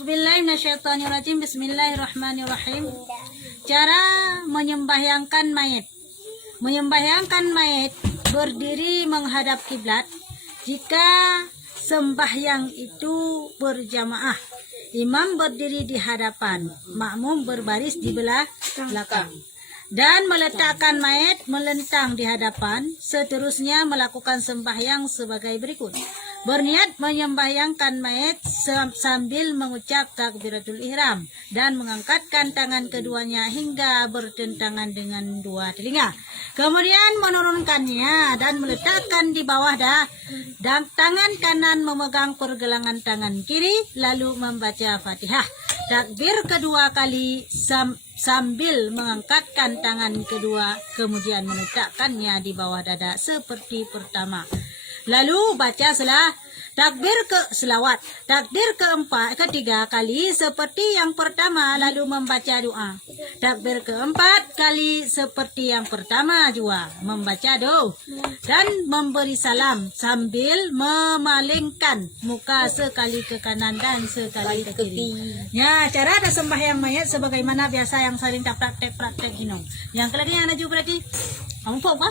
Auzubillahiminasyaitonirrajim. Bismillahirrahmanirrahim. Cara menyembahyangkan mayit. Menyembahyangkan mayit berdiri menghadap kiblat. Jika sembahyang itu berjamaah, imam berdiri di hadapan, makmum berbaris di belakang, dan meletakkan mayit melentang di hadapan. Seterusnya melakukan sembahyang sebagai berikut. Berniat menyembahyangkan mayit sambil mengucap takbiratul ihram dan mengangkatkan tangan keduanya hingga bertentangan dengan dua telinga. Kemudian menurunkannya dan meletakkan di bawah dan tangan kanan memegang pergelangan tangan kiri, lalu membaca Fatihah. Takbir kedua kali sambil mengangkatkan tangan kedua, kemudian meletakkannya di bawah dada seperti pertama. Lalu baca takbir selawat. Takbir ketiga kali seperti yang pertama, lalu membaca doa. Takbir keempat kali seperti yang pertama juga, membaca doa dan memberi salam sambil memalingkan muka sekali ke kanan dan sekali ke kiri. Ya, cara ada sembahyang mayat sebagaimana biasa yang sering tak praktek gino. Yang lagi yang ada juga berarti ampun apa?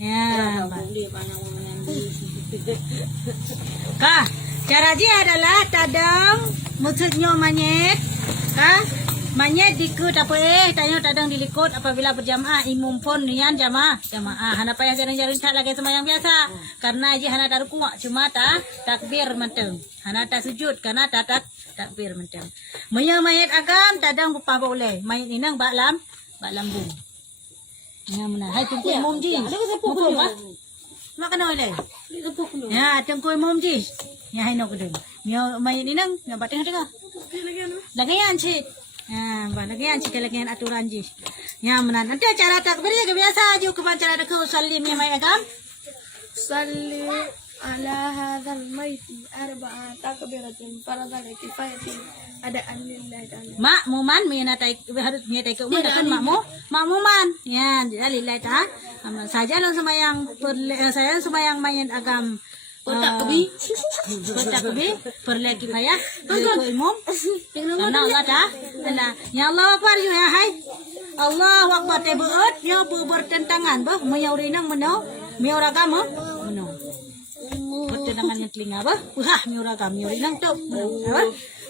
Ya, Kah, cara dia adalah tadang maksudnya manyet. Kah, manyet dikut apa tadang dilikut apabila berjamaah, imum pun nian jamaah. Hana payah jaring tak lagi sembahyang biasa. Karena aja hana tak ruku' cuma takbir menteng. Hana tak sujud karena takbir menteng. Mayat agam tadang bupa boleh. Mayat inang baklam bung. Ya mana? Hai tunggu imum ji. Mukul ba? Makan oleh. Ya tunggu imum ji. Ya hai no kedeng. Mio mayat inang ngabating tengah. Lagian cik. Ya, lagian cik lagian aturan ji. Ya mana? Nanti acara takbirnya biasa aja ke cara deku salim ya mayat agam. Salli ala hadzal maiti arba'a takbiratin faradhan kifayatin adaan lillahi ta'ala. Makmuman minatai harus minatai ke umum kan makmuman. Ya, lillahi ta'ala. Saja lang sembahyang saya sembahyang mayat agam takbir perle kifayah ke umum. Karena Allah Allah. Ya Allah akbar ya hai. Allahu akbar tebeut ya bertentangan bah menyaurinang menau mioragam menau. Bertentangan yang telinga bah. Wah mioragam miorinang tu.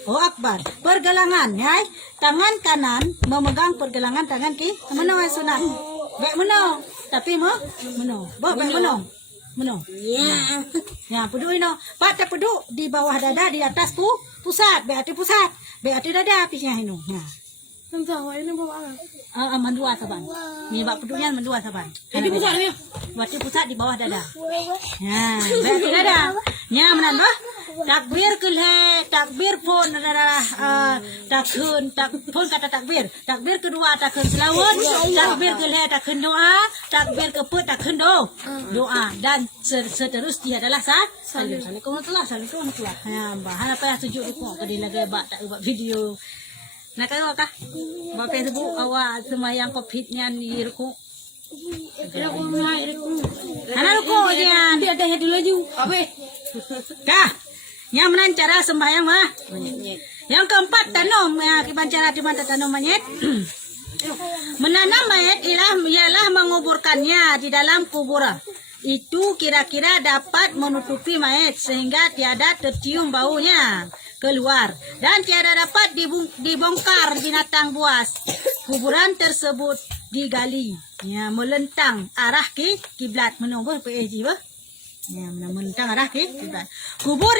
Oh akbar. Pergelangan ya. Tangan kanan memegang pergelangan tangan kiri. Menau sunat. Baik menau. Tapi menau. Bah baik menau. Menau. Ya, peduk ini. Pak peduk di bawah dada, di atas pusat. Berarti pusat. Berarti dada pisnya ini. Nah. Tentang ini bawa apa? Mendua saban. Ni bak peduknya mendua saban. Jadi pusat ni. Berarti pusat di bawah dada. Ya, berarti dada. Ya, menan bah. Takbir keleh, takbir pun adalah pun kata takbir. Takbir kedua takun selawat, takbir keleh takun doa, takbir keput takun doa dan seterusnya adalah Assalamualaikum warahmatullahi wabarakatuh. Ya, bahan apa yang sejuk itu kadi lagi tak buat video. Nak kau kah? Bapa Facebook awak sembahyang COVID-nya ni ruku. Aku mai itu. Hana ruku dia. Dia ada dulu laju. Apa? Kah? Yang menan cara sembahyang mah. Yang keempat tanam ya kiban cara di mana tanam mayat. Menanam mayat ialah menguburkannya di dalam kuburan. Itu kira-kira dapat menutupi mayat sehingga tiada tercium baunya keluar dan tiada dapat dibongkar binatang buas. Kuburan tersebut digali ya melentang arah kiblat menunggu PAG bah. Ya melentang arah kiblat. Kubur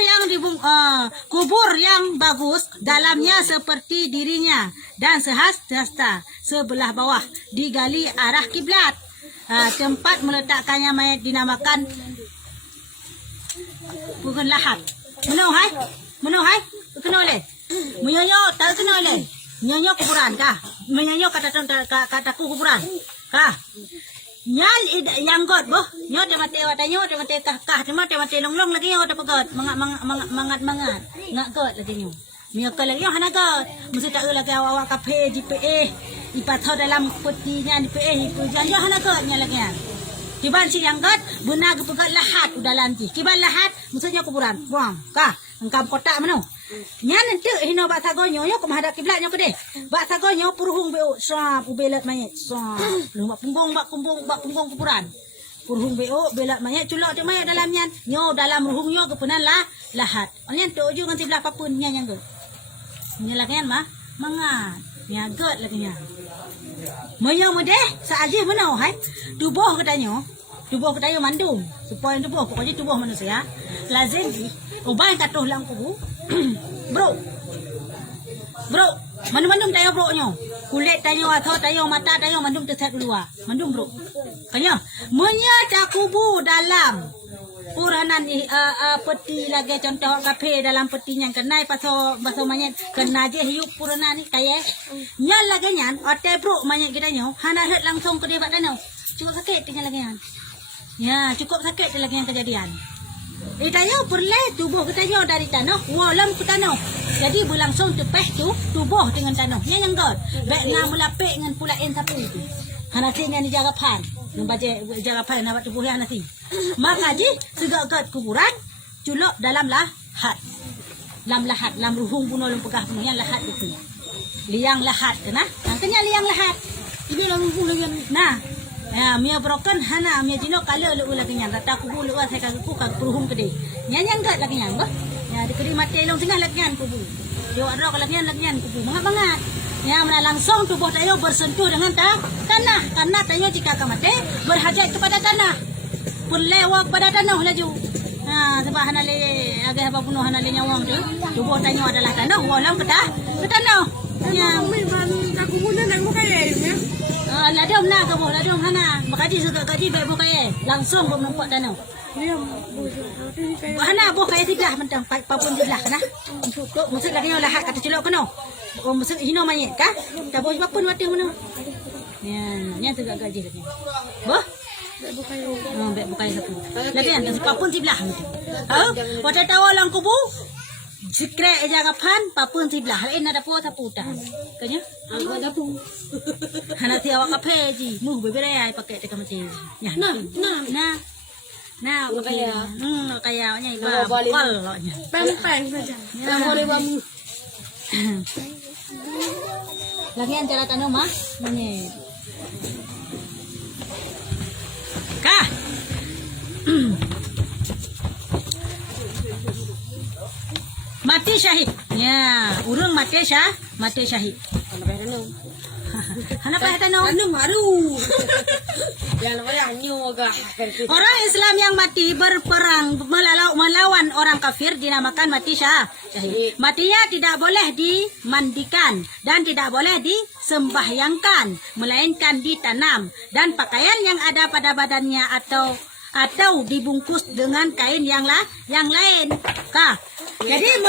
yang bagus dalamnya seperti dirinya dan sehasta sebelah bawah digali arah kiblat. Tempat meletakkannya mayat dinamakan bukan lahat. Menau hai kenal le. Menyanyo tak kenal le. Menyanyo kuburan kah? Menyanyo kataku kuburan kah? Nyal yang god boh. Nyo temate kah cuma temate longlong lagi nyo dapat mangat ngak god lagi nyo. Miyaka lagi nyo hana god. Mesti tak lagi awak kafe GPA. Ipatau dalam petinya GPA itu jangan hana god nya lagi. Kiban si yang god benar kepegat lahat udah lanti. Kiban lahat maksudnya kuburan. Buang kah? Engkau kotak mana? Nya nanti hino bak sagonyo yo ke menghadap kiblat nyo ke deh. Bak sagonyo puruhung beo sap ubelat mayat. Sap. Lu bak punggung kuburan. Puruhung beo belat mayat culok tu mayat dalam nyan. Nyo dalam ruhung nyo kepenan lah lahat. Onyan tu ujung nanti belah papun nya yang ge. Nya lakian mah mangat. Nya get lakian. Moyo modeh saaje mano hai. Tubuh katanya. Tubuh kita mandum supaya tubuh pokoknya tubuh manusia lazim ubah katuh lang kubu bro mandum tayo bro nyo kulit tayo atau tayo mata tayo mandum terset keluar mandum bro kanya menya cakubu dalam puranan peti lagi contoh kafe dalam peti yang kenai paso manyet kena je hiup puranan ni kaya nyal lagi nyan ote bro manyet kita nyo hana het langsung ke dia batano cukup sakit tinggal lagi nyan. Ya, cukup sakit lagi yang kejadian. Tayo perle tubuh kita yo dari tanah, walam ke tanah. Jadi berlangsung tepeh tu tubuh dengan tanah. Nya yang god. Baik nak melapik dengan pulain sapu itu. Hanasi yang dijaga pan. Nampak jaga pan nak tubuh yang nasi. Maka ji segak-gak kuburan culok dalam lahat. Dalam lahat, dalam ruhung bunuh lum pegah bunuh yang lahat itu. Liang lahat kena. Angkanya liang lahat. Ini lah rumput lagi. Nah, ya, mia broken hana mia jino kala lu lagi nyang rata kubu lu saya kaku kak peruhung kede nyanyang gat lagi nyang bah ya di kedi mati long tengah lagi nyan kubu yo adro lagi nyan kubu bangat ya mana langsung tubuh tayo bersentuh dengan tanah karena tayo jika kamate berhajat kepada tanah berlewat pada tanah laju sebab hanale agak apa bunuh hanale nyawang tu tubuh tayo adalah tanah walam ke tanah ya Aku muna nang mo kaya ya. Ladom na kamu, ladom hana. Makaji suka kaji baik bukai langsung bom nampak tanah. Dia Hana bukai tidak mentang papun tidak kana. Untuk musik lagi lahat kata celok kana. Oh musik hino mayat kah? Tak boleh papun mati mana. Nya tegak gaji lagi. Boh? Baik bukai sapu. Lagi kan papun sebelah tu. Pada tahu lang kubu. Jikre jaga pan papun sebelah. Ada po sapu dah. Kanya? ada pun. Hana ti awak kafe ji, muh bebere ay pakai teka mati. Ya, nah, kaya nya iba bokol lo nya. Peng saja. Yang boleh bangun. Lagian cara tanam mah, monyet. Kah? Mati syahid. Ya, urang mati syahid. Hana pa tanong? Ano maru? Yan apa yang nyoga? Orang Islam yang mati berperang melawan orang kafir dinamakan mati syahid. Matinya tidak boleh dimandikan dan tidak boleh disembahyangkan, melainkan ditanam dan pakaian yang ada pada badannya atau dibungkus dengan kain yang lain. Kah? Jadi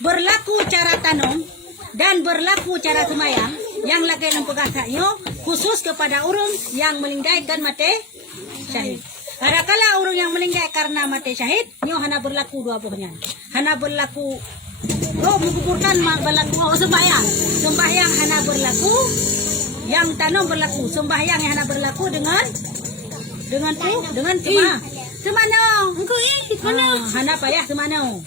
berlaku cara tanam dan berlaku cara semayang yang lagi nempegahnya khusus kepada orang yang meninggalkan mati syahid. Kadang-kala orang yang meninggal karena mati syahid, nyo hana berlaku dua buahnya. Hana berlaku menguburkan berlaku sembahyang. Sembahyang hana berlaku, yang tanam berlaku. Sembahyang yang hana berlaku dengan semano. Engkau semano. Hana payah semano.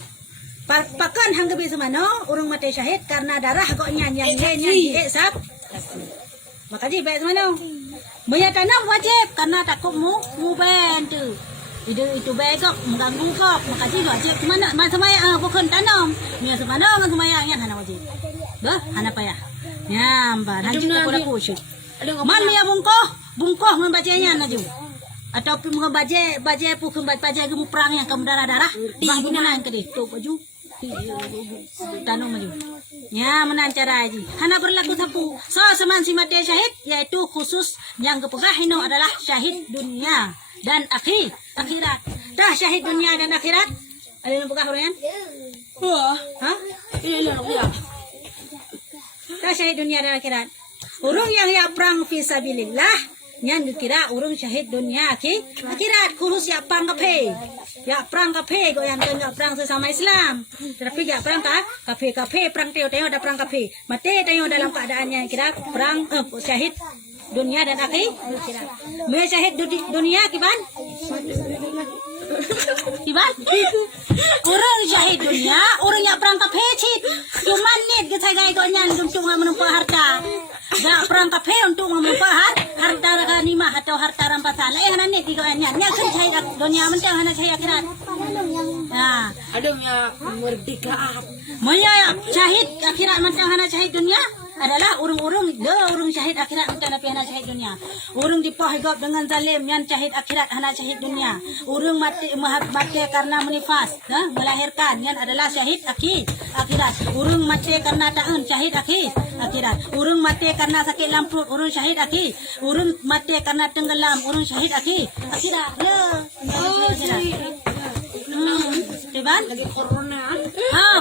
Pakan hanggabi semano urang mati syahid karena darah goknya yang sab. Makanya baik semano. Banyak tanam wajib karena takut mu bantu. Itu baik kok mengganggu kok. Makanya wajib mana semaya bukan tanam. Mia semano dengan semaya yang hana wajib. Bah, hana payah. Nyambar haji kepada kusyuk. Man mia bungkoh membacanya naju. Ataupun baje pukul baje gemu perang yang kamu darah bah guna yang kedai tu baju tanam maju ya menancara aja hana berlaku sapu so seman si mati syahid yaitu khusus yang kepegahino adalah syahid dunia dan akhirat dah syahid dunia dan akhirat ada yang pegah orang dah syahid dunia dan akhirat orang yang perang fisabilillah yang dikira urung syahid dunia akhirat khusus ya perang kafe go yang perang sesama Islam tapi ya perang kafe perang teo ada perang kafe mati teo dalam keadaannya kira perang syahid dunia dan akhirat me syahid dunia kiban Tiba? Orang syahid dunia, orang yang perangkap hecit. Cuma nit ke saya gonya untuk menumpah harta. Dak perangkap he untuk menumpah harta ganimah atau harta rampasan. Hana nit gonya. Nya kan syahid dunia mentang hana syahid akhirat. Nah, Adanya merdeka. Maya syahid akhirat mentang hana syahid dunia adalah urung-urung urung syahid akhirat mentang tapi hana syahid dunia. Urung dipahigap dengan zalim yang syahid akhirat hana syahid dunia. Urung mati karena menifas, melahirkan yang adalah syahid akhirat. Urung mati karena ta'un syahid akhirat. Urung mati karena sakit lamput urung syahid akhirat. Urung mati karena tenggelam urung syahid akhirat. Ya. Oh, syahid. Tiban? Lagi corona.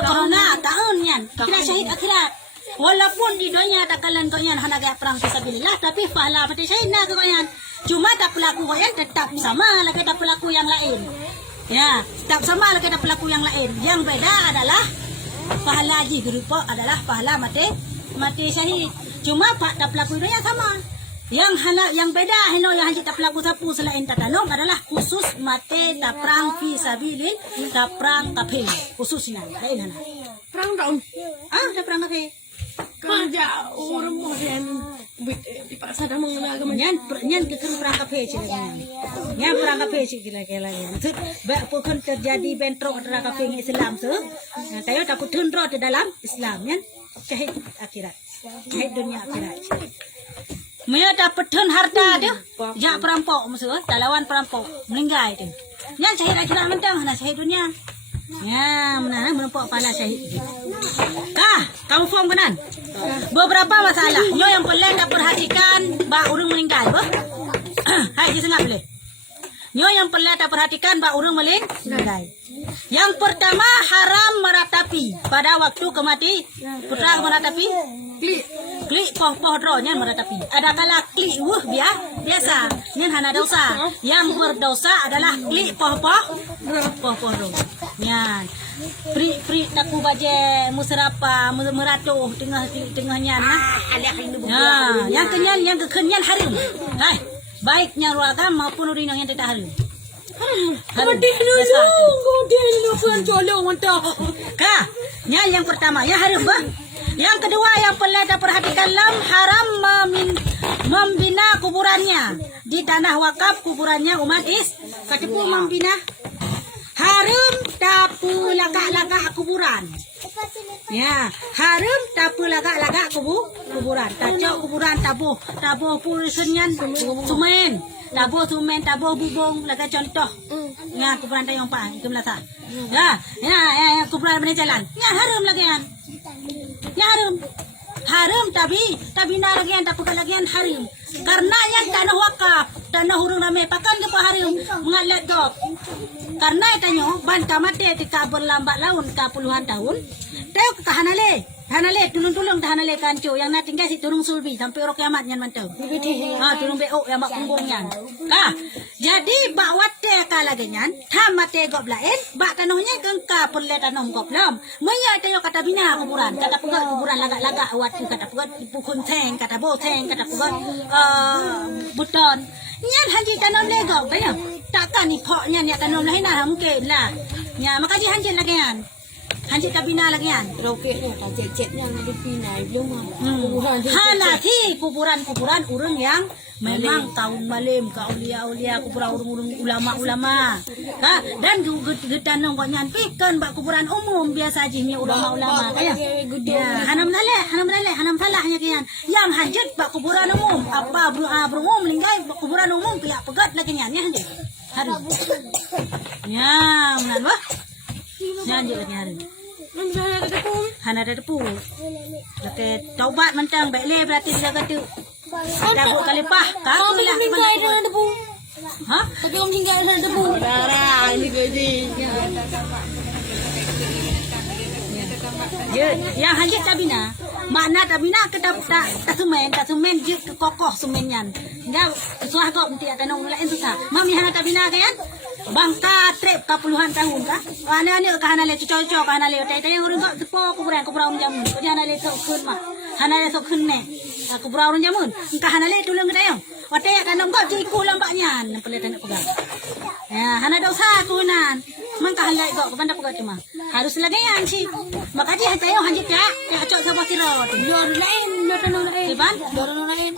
Corona tahun yan. Kira syahid akhirat. Walaupun di dunia takalan kau yan hana gaya perang fisabilillah tapi pahala mati syahid na kau yan. Cuma tak pelaku kau yan tetap sama lagi tak pelaku yang lain. Ya, tetap sama lagi tak pelaku yang lain. Yang beda adalah pahala haji berupa adalah pahala mati syahid. Cuma pak tak pelaku dunia sama. Yang beda yang haji tak pelaku sapu selain tatanong adalah khusus mati tak perang fisabilillah, tak perang kafir khususnya lain hana. Perang dong. Tak perang kafir. Kerja orang modern dipaksa dah mengenal agama. Nyan kekan perang kafir sih Nyan perang kafir sih kira-kira yan. Bukan terjadi bentrok antara kafir dengan Islam tayo tak putun roh di dalam Islam nyan syahid akhirat. Syahid dunia akhirat. Maya dapat harta dia, jak perampok maksudnya, lawan perampok meninggal itu. Nyan syahid akhirat mentang, hana syahid dunia. Ya, mana menumpuk pala syahid. Kamu faham kanan? Beberapa masalah. Nyo yang boleh tak perhatikan, bak urung meninggal, boh. Hai, disengap boleh. Nyo yang boleh tak perhatikan, bak urung meninggal. Yang pertama haram meratapi pada waktu kemati. Putra meratapi. Klik poh dro nyan meratapi. Ada kala klik biasa. Nyan hana dosa. Yang berdosa adalah klik poh dro. Nyan. Pri taku baje musrapa meratuh tengahnya nah. Yang kenyan yang kekenyan harum. Hai. Baiknya ruagam maupun urinang yang tidak harum. Kemudian bukan colong untuk. Yang pertama ya harum bah. Yang kedua yang perlu kita perhatikan haram membina kuburannya di tanah wakaf kuburannya umat katipu membina haram tapu lagak kuburan. Ya, haram tapu lagak kuburan. Tacok kuburan tabuh pulsenyan sumen. Tabuh sumen, tabuh bubung, laga contoh. Ya, kuburan tayong pa, itu melasa. Ya, kuburan benar jalan. Ya, haram lagi kan. Ya, haram tapi na lagi yang tapu kalagian haram. Karena yang tanah wakaf, tanah hurung ramai pakan ke haram mengalat dok. Karena itanyo banta mati ketika berlambat laun ke puluhan tahun. Tayo tahanale tulung tahanale kanco yang natinggal si turung sulbi sampai orang kiamat nyan mantau. Turung BO yang bak punggung nyan. Jadi bak wate ka lagi nyan, tamate gop lain, bak tanahnya kengka perle tanah gop lam. Maya tayo kata bina kuburan, kata pegat kuburan lagak wat kata pegat pukun teng, kata boteng, kata pegat buton. Nyan haji tanam legok tayo. Takkan ni poknya ni tanam lain lah mungkin lah. Ya makanya haji lagi yan. Haji kabina lagi yan. Roket ni tak cecetnya nak dipinai belum. Hanati kuburan urang yang memang kaum malim, kaulia kuburan ulama-ulama. Dan gedanong kok nyan pikan bak kuburan umum biasa aja ulama-ulama kaya. Ya, hanam salahnya kian. Yang hajat bak kuburan umum, apa berumum linggai bak kuburan umum pihak pegat lagi nyan ya hajat. Harum. Ya, menan bah. Nyan je lagi harum. Hana ada depu. Laki taubat mentang baik le berarti dia kata. Ada kali pah. Kau lah ada debu. Tapi om tinggal ada debu. Darah ini gaji. Yang hajat tabina. Makna tabina kita tak sumen je kokoh sumenyan. Dah suah kau nanti ada nong lain susah. Mami hana tabina kan? Bangka trip ke puluhan tahun kah? Ana-ana ke hanale cocok ke hanale tai-tai urang kok depo kuburan jamun. Ko hanale sok kun mah. Hanale sok kun ne. Kuburan jamun. Ka hanale tulung ke dayo. Wate kanong kok jiku lambaknya. Nampale tanak pegang. Ya, hana dosa kunan. Mangka halai kok kepada pokok cuma. Harus lagi yang sih. Makanya tayo hanjit ya. Ya cok sama tiro. Biar lain, biar tanong lain. Iban? Biar tanong lain.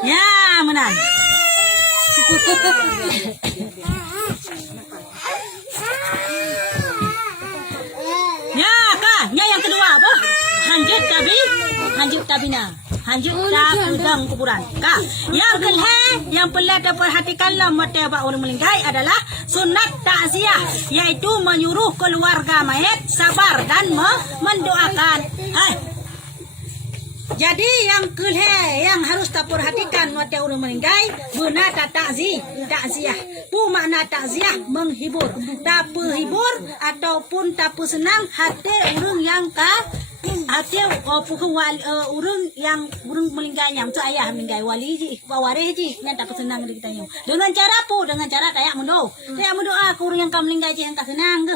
Ya, menang. Ya, kah? Ya yang kedua apa? Hanjit tabi na. Hanjit tak udang kuburan. Kah? Yang kedua, yang perlu diperhatikanlah mata abang orang melingkai adalah sunat takziah, yaitu menyuruh keluarga mayat sabar dan mendoakan. Hai. Jadi yang kedua yang harus tak perhatikan mata orang melingkai benar tak takziah. Pu makna takziah menghibur. Tak hibur ataupun tak senang hati orang yang hati orang yang orang melingkai yang tu ayah melingkai wali ji wawareh ji yang tak senang di kita dengan cara tayak mendoa ke orang yang kam melingkai ji yang tak senang ke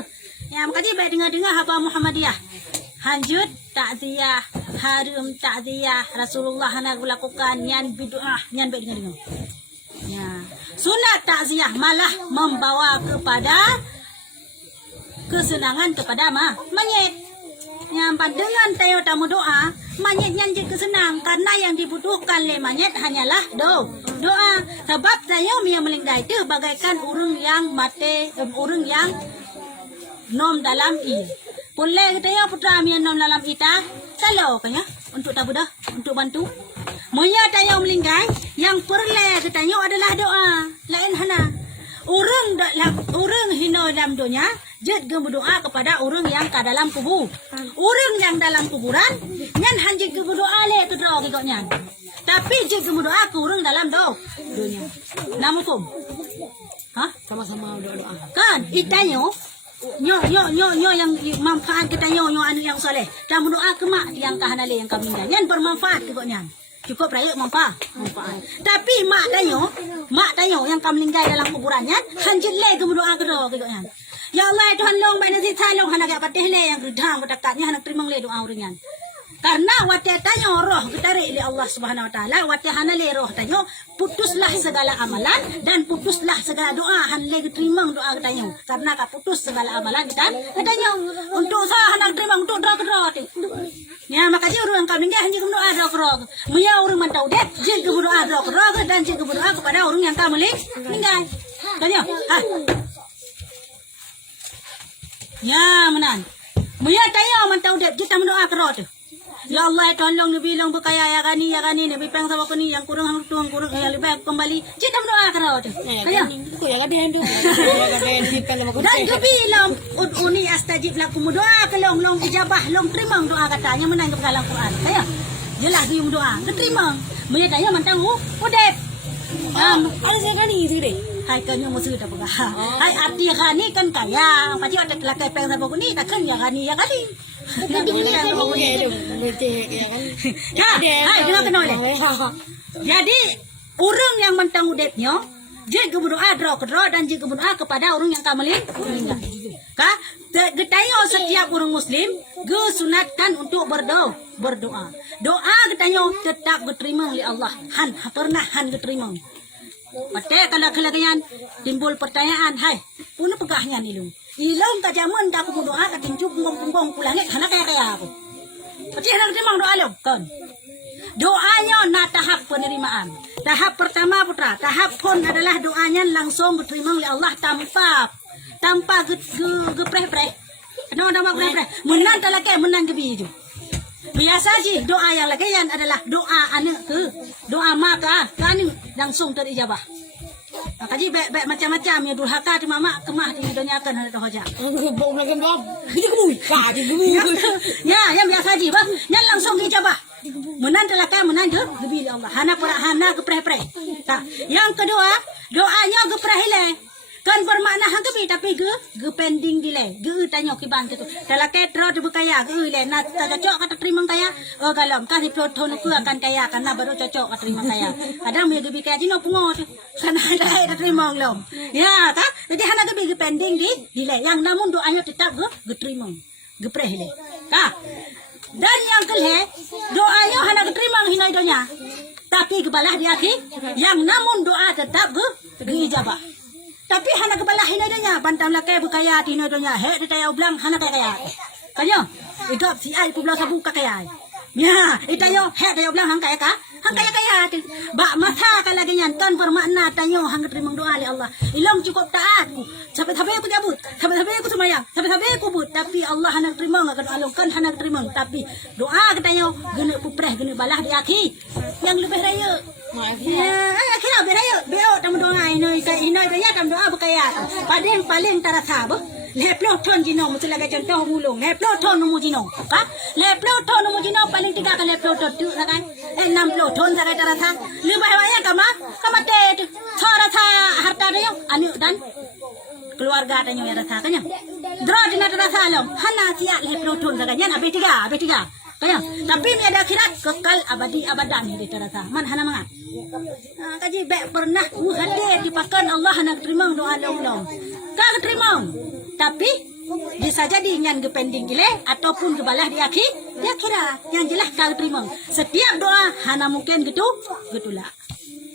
yang makanya baik dengar haba Muhammadiyah hanjut takziah harum takziah Rasulullah nak lakukan nyan bid'ah nyan baik dengar ya sunat takziah malah membawa kepada kesenangan kepada mayit. Yang dengan tayo tamu doa, mayat yang jadi kesenang karena yang dibutuhkan oleh mayat hanyalah doa. Sebab tayo yang melingkai itu bagaikan urung yang mati, urung yang nom dalam Boleh tayo putra yang nom dalam ita, kalau kanya untuk tabu dah, untuk bantu. Moya tayo melingkai, yang perlu tayo adalah doa. Lain hana. Urung hino dalam dunia, jad berdoa kepada orang yang ke dalam kubur. Orang yang dalam kuburan, nyan hanjit berdoa le tu doa kikok nyan. Tapi jad berdoa ke orang dalam dunia. Namukum. Hah? Sama-sama doa. Kan, itanyo nyo yang manfaat kita nyo anu yang soleh. Dan berdoa ke mak yang kahanale yang kami nyan bermanfaat kikok nyan. Cukup raya manfaat. Tapi mak tanyo yang kami lingkai dalam kuburannya hanjit le ke berdoa ke doa kikok nyan. Ya Allah Tuhan long banyak sih long hana gak patih le yang gedang bertakatnya hana terima le doa uringan. Karena wati tanyo roh ditarik oleh Allah Subhanahu Wa Taala wati hana le roh tanyo putuslah segala amalan dan putuslah segala doa han le terima doa tanyo karena ka putus segala amalan kita tanyo untuk sah hana terima untuk doa ke doa tu. Ya makanya orang kami dia hanya berdoa doa ke doa. Muya orang mantau deh jika berdoa doa ke doa dan jika berdoa kepada orang yang kami meninggal. Tanyo ha. Ya menan. Muya tayo mantau dek kita mendoa ke roh tu. Ya Allah tolong Nabi long berkaya ya gani Nabi pang sama ko ni yang kurang hang tuang kurang yang lebih kembali. Kita mendoa ke roh tu. Ayo. Ko ya gaden tu. Dan gabi long uni astajib lakum doa ke long ijabah long terima doa katanya menang ke dalam Quran. Ayo. Jelas dia doa, terima. Muya tayo mantang udep. Ada saya gani itu deh. Hai kanyo musuh tak pegah. Hai arti gani kan kaya. Pasti ada lakai peng sama ko ni takkan ya gani. Hai dengar kena oleh. Jadi orang yang mentang udepnya jika berdoa ke doa dan jika berdoa kepada orang yang kamelin meninggal. Kah? Getayo setiap orang muslim gesunatkan untuk berdoa. Doa getayo tetap diterima oleh Allah. Pernah diterima. Mata kalau kelagayan timbul pertanyaan, hai, punya pegahnya ilung ka jaman tak aku berdoa ka tinjuk ngomong pulangit hana kaya aku. Pasti hana terima doa lo kan. Doanya na tahap penerimaan. Tahap pertama putra, tahap pun adalah doanya langsung diterima oleh Allah tanpa gepreh-preh. Kenapa nama gepreh? Menang talake menang gebi itu. Biasa sih doa yang lagayan adalah doa anak ke doa maka kan langsung terijabah. Kaji baik macam-macam ya durhaka di mama kemah di dunia akan ada hoja. Bom lagi bom. Ini kemui. Ya, yang biasa sih bah, yang langsung dijabah. Menang telaka menang ke gebi Allah. Hana gepreh-preh. Yang kedua doanya gepreh le. Kan bermakna hang kebi tapi ge pending dile. Ge tanya kiban tu. Telaka tro tu berkaya ge le na cocok kata terima kaya. Oh galom kasih proton ku akan kaya karena baru cocok kata terima kaya. Kadang me gebi kaya jino pungo tu. Sana ada terima lom. Ya, tak? Jadi hana gebi ge pending dile. Yang namun doanya tetap ge terima. Gepreh le. Tak? Dan yang kelih, doanya hana keterima hinai doanya. Tapi kebalah di akhir, yang namun doa tetap ijabah. Tapi hana kebalah hinai doanya, bantam lakai berkaya hinai doanya. Hek ditaya ublang hana kaya. Kanyo, igap si ai pu belah sabu kakaya. Ya, itayo hek daya ublang hang kaya ka? Hang kaya. Ba masa kan lagi nyanton bermakna tanyo hang terima doa oleh Allah. Ilong cukup taat ku. Sampai-sampai aku jabut, sampai-sampai aku semayang, sampai-sampai aku but. Tapi Allah hana terima enggak kan alung kan hana terima. Tapi doa katanya gena pupreh gena balah di akhir. Yang lebih raya. Ya, akhirnya beraya. Beo tamu doa ini dia tamu doa berkaya. Paling terasa bah. Leplo ton jino mesti lagi contoh mulung. Leplo ton numu jino. Ka? Leplo ton numu jino paling 3 kali leplo ton tu kan. 60 ton sakai terasa. Lebih banyak kama te terasa harta dia anu dan keluarga tanya ya rasa kanya. Dro dina terasa alam. Hana sia leplo ton sakanya AB3. Kaya, tapi ni ada akhirat kekal abadi abadan ni terasa. Man hana mangat. Kaji baik pernah hadir dipakan Allah nak terima doa Allah. Kau terima. Tapi bisa jadi yang pending gile ataupun kebalah di akhir ya kira yang jelas kau terima. Setiap doa hana mungkin gitulah.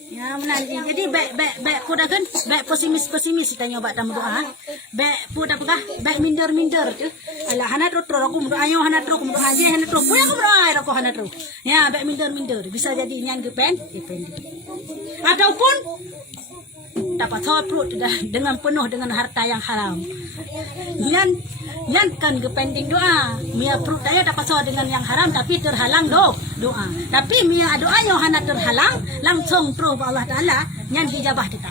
Ya menanti. Jadi baik kudakan baik pesimis tanya bak tamu doa. Baik pun apakah baik minder tu. Alah hana terus aku doa ayo hana terus aku doa aja hana terus. Punya aku doa aku hana terus. Ya baik minder bisa jadi yang pending. Ataupun dapat perut dengan penuh dengan harta yang haram. Yang kan pending doa. Mia perut saya dapat dengan yang haram tapi terhalang doa. Tapi mia doanya hana terhalang langsung terus Allah Taala yang dijabah kita.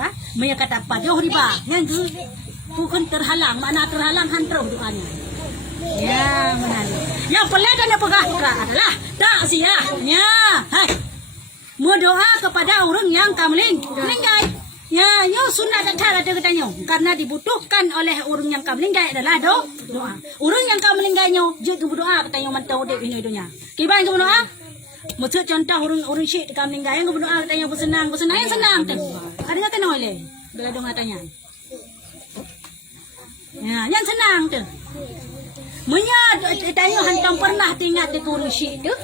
Ha? Mia kata apa jauh riba yang bukan terhalang mana terhalang hantar doanya. Ya menarik. Yang pelik dan yang pegah adalah takziah. Ya. Hai. Berdoa kepada orang yang meninggal. Ya, sunnah cara katanya. Karena dibutuhkan oleh orang yang meninggal adalah doa. Orang yang meninggalnya juga berdoa katanya mantau dek ini dunia. Kiban ke berdoa? Maksud contoh orang syek meninggal yang berdoa katanya bersenang yang senang tu. Ada kata nak boleh? Bila doa katanya. Ya, yang senang tu. Menyat tanya hantam pernah tinggal di orang syek tu.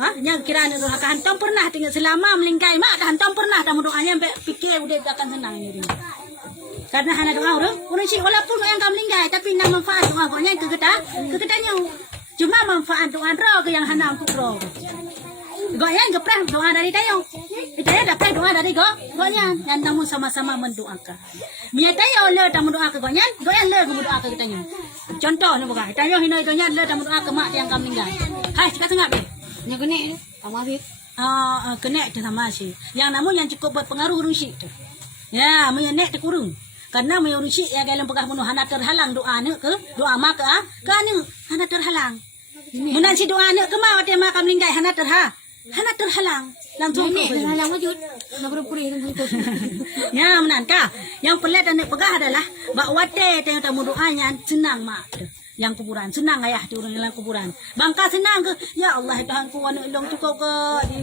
Ha, yang kira anu hantam pernah tinggal selama meninggal mak hantam pernah tamu doanya fikir udah akan senang ini. Karena hana doa orang syek walaupun yang kamu meninggal tapi nak manfaat doa koknya keketanya. Cuma manfaat doa roh ke yang hana untuk roh. Goyan geprah doa dari tayo. Itaya dapat doa dari goyan yang tamu sama-sama mendoakan. Mia tayo le tamu doa ke goyan le doa ke kitanya. Contoh ni bukan. Tayo hinai goyan le tamu doa ke mak yang kamu meninggal. Hai, cakap tengah deh. Nya kena sama sih. Kena tu sama sih. Yang namun yang cukup berpengaruh orang syik tu. Ya, menek terkurung. Karena orang syik yang dalam pegah bunuh hana terhalang doa nak ke doa mak ke anu hana terhalang. Menan si doa nak ke mak dia mak meninggal hana terhalang. Langsung Ini halang wujud. Nak berpuri itu. Ya menan ka. Yang pelik dan pegah adalah bak wate tengok tamu doanya senang mak tu. Yang kuburan senang ayah tu orang yang kuburan bangka senang ke ya Allah Tuhan ku anu ilong cukup ke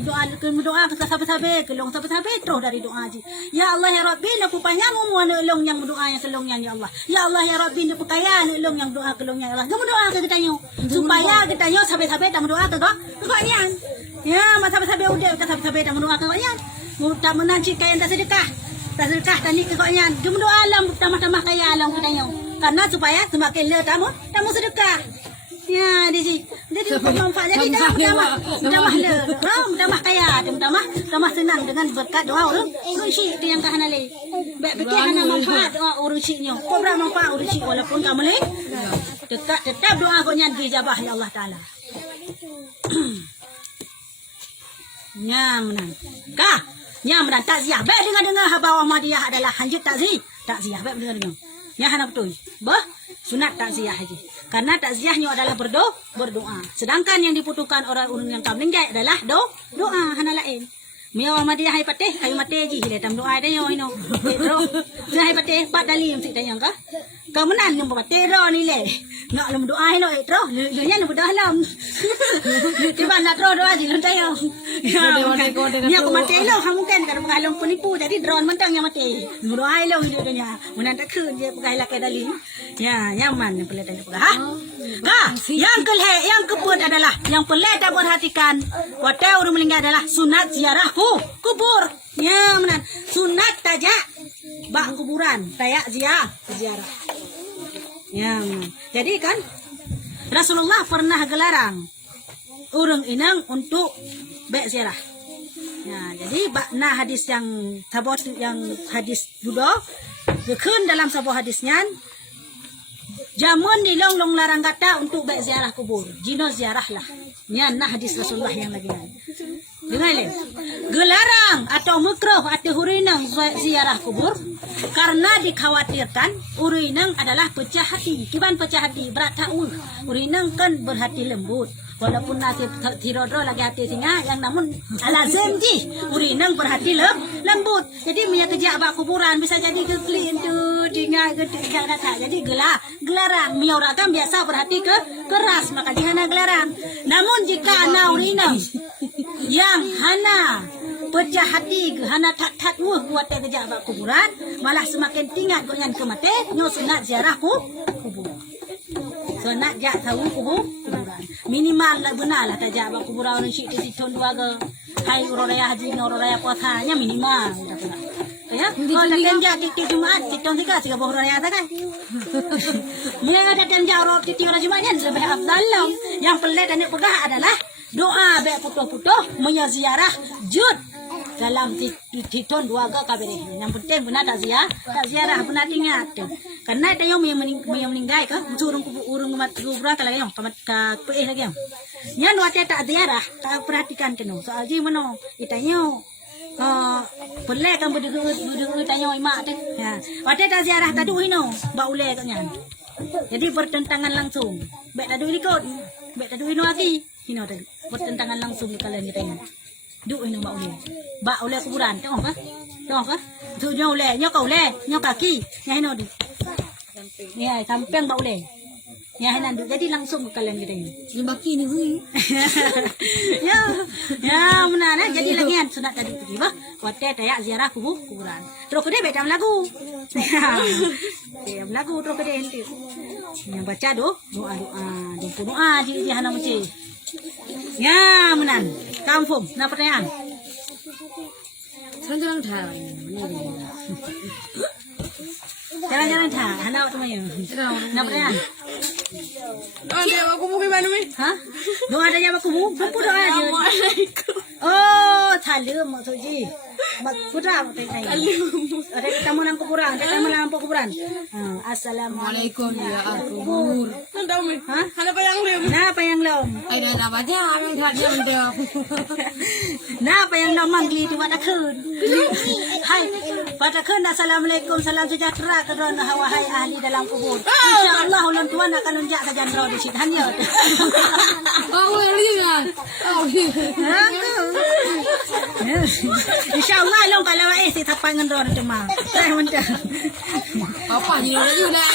doa ke sabar-sabar ke long sabar-sabar terus dari doa ji ya Allah ya Rabbi nak panjang anu ilong yang doa yang kelongnya ya Allah ya Allah ya Rabbi nak kaya anu ilong yang doa kelongnya ya Allah kamu doa ke kita supaya kita sabar-sabar tamu doa ke koknya ya masa sabar-sabar udah kita sabar-sabar tamu doa ke koknya tak menanci kaya tak sedekah tadi ke koknya kamu doa alam tambah kaya alam kita karena supaya semakin le tamu sedekah. Ya, dia bermanfaat jadi tambah le. Tambah kaya, tambah senang dengan berkat doa orang syik tu yang kahana le. Baik fikir hana manfaat doa orang syiknya. Kau berapa manfaat orang syik walaupun kamu le. Tetap doa kau yang dijabah oleh Allah Taala. Nyam menang takziah. Baik dengar Habah Ahmadiyah adalah hanjit takziah. Baik dengar. Ya hana betul. Sunat takziah aja. Karena takziahnya adalah berdoa. Sedangkan yang dibutuhkan orang-orang yang meninggal adalah doa hana lain. Mia Ahmadiyah hai pateh ayu mate ji hile tam doa dia yo ino. Ro. Hai pateh pat dalim si tanya ka. Kemenan yang pateh ro ni le. nak lem doa no terus lu nya lu dah lam tiba nak terus doa je lu tayo ya aku mati lo kamu kan kalau mengalung penipu jadi drone mentang yang mati doa lo hidupnya munan tak kun dia pakai lakai dalil ya nyaman yang pelet pula ha yang keempat adalah yang pelet tak perhatikan hotel orang meninggal adalah sunat ziarah kubur ya menan sunat taja bak kuburan tayak ziarah ya jadi kan Rasulullah pernah gelarang orang inang untuk ziarah ya jadi bakna hadis yang sabot yang hadis judo gekun dalam sebuah hadisnya jamun di long larang kata untuk ziarah kubur jino ziarah lah ya nah hadis Rasulullah yang lagi dengar gelarang atau makruh atau hurinang ziarah kubur karena dikhawatirkan urinang adalah pecah hati kiban pecah hati berat ta'ul urinang kan berhati lembut walaupun nasib tirodro lagi hati singa yang namun alazim ji urinang berhati lembut jadi punya kerja abak kuburan bisa jadi keklin tu dingai ketika data jadi gelarang miaurakan biasa berhati keras maka dihana gelarang namun jika ana urinang yang hana pecah hati ke hana tak buat kerja abak kuburan malah semakin tinggal dengan kemate nyo sunat ziarah kubur sunat jak tahu kuburan minimal lah benar lah tajak abak kuburan orang syik di tahun 2 ke hai orang raya haji orang raya puasanya minimal ya kalau datang jak titi Jumaat kita tiga orang raya tak kan mulai datang jak orang titi orang Jumaatnya lebih afdal yang pelet dan pegah adalah doa baik putuh-putuh menyaziarah jud dalam tahun 2 ke kabeh yang penting benar tak ziarah benar ingat karena ada yang meninggal ke urung umat kubra kalau yang ka lagi yang wate tak ziarah tak perhatikan keno soal ji mano itanyo boleh kan berdua tanya imak tu ya wate tak ziarah tadu hino ba ule katnya jadi bertentangan langsung baik tadu ikut baik tadu hino lagi hino tadi bertentangan langsung kalau kita ini duk ini mbak ule kuburan tengok ka tu nyo ule nyo kaki nya hino di ya samping mbak ule nya hinan duk jadi langsung ke kalian kita ini baki ni hui ya menana jadi lagian sunat tadi tu bah wate tayak ziarah kuburan terus kede bedam lagu lagu terus kede enti yang baca doa di hana mesti ya menan kampung na pertanyaan jalan-jalan dah jalan-jalan dah hana tu mayu na pertanyaan ada aku mau ke mana ni ha doa ada jawab aku buku doa aja oh salam maksudji mak kurang tanya ada ketemu nang kuburan assalamualaikum ya kubur tahu mi ha ada payang lem na payang lom ada apa aja yang dia na payang lom mangli tu pada kun hai pada kun assalamualaikum salam sejahtera kepada wahai ahli dalam kubur insyaallah ulun tuan akan unjak ke jandro di situ hanya oh lihat insyaallah long kalau si tapai ngendron cuma teh muncul apa ni dah